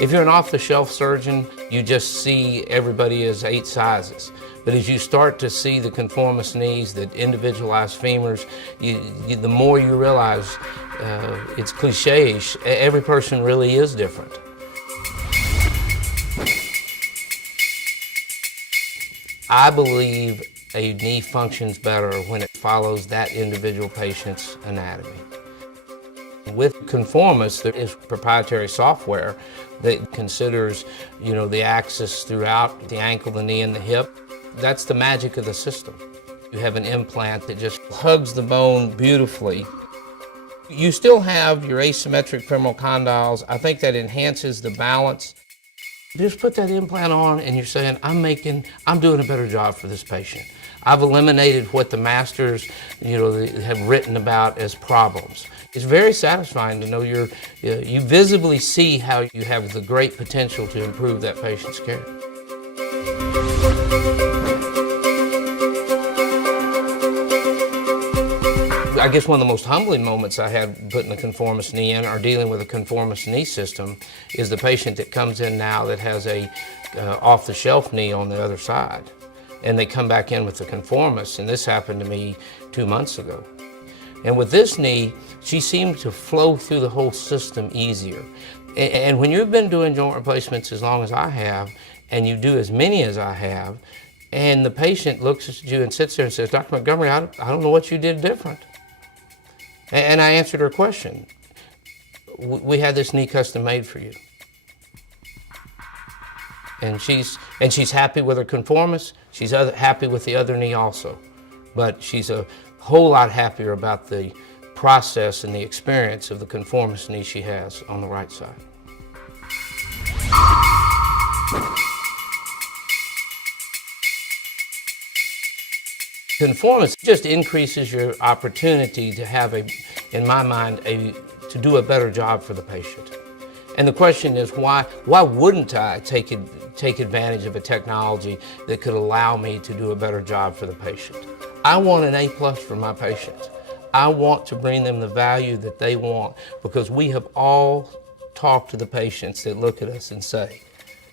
If you're an off-the-shelf surgeon, you just see everybody as 8 sizes. But as you start to see the conformist knees, the individualized femurs, the more you realize, it's cliche-ish, every person really is different. I believe a knee functions better when it follows that individual patient's anatomy. With Conformis, there is proprietary software that considers, the axis throughout the ankle, the knee, and the hip. That's the magic of the system. You have an implant that just hugs the bone beautifully. You still have your asymmetric femoral condyles. I think that enhances the balance. You just put that implant on and you're saying, I'm doing a better job for this patient. I've eliminated what the masters, have written about as problems. It's very satisfying to know you visibly see how you have the great potential to improve that patient's care. I guess one of the most humbling moments I had putting a conformist knee in or dealing with a conformist knee system is the patient that comes in now that has a off-the-shelf knee on the other side. And they come back in with the conformist, and this happened to me 2 months ago. And with this knee, she seemed to flow through the whole system easier. And when you've been doing joint replacements as long as I have, and you do as many as I have, and the patient looks at you and sits there and says, Dr. Montgomery, I don't know what you did different. And I answered her question. We had this knee custom made for you. And she's happy with her conformist. She's happy with the other knee also. But she's a whole lot happier about the process and the experience of the conformist knee she has on the right side. Conformist just increases your opportunity to have in my mind, to do a better job for the patient. And the question is, why wouldn't I take advantage of a technology that could allow me to do a better job for the patient? I want an A+ for my patients. I want to bring them the value that they want, because we have all talked to the patients that look at us and say,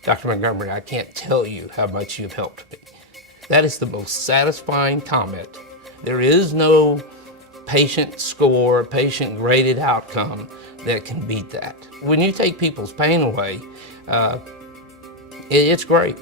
Dr. Montgomery, I can't tell you how much you've helped me. That is the most satisfying comment. There is no patient score, patient graded outcome that can beat that. When you take people's pain away, it's great.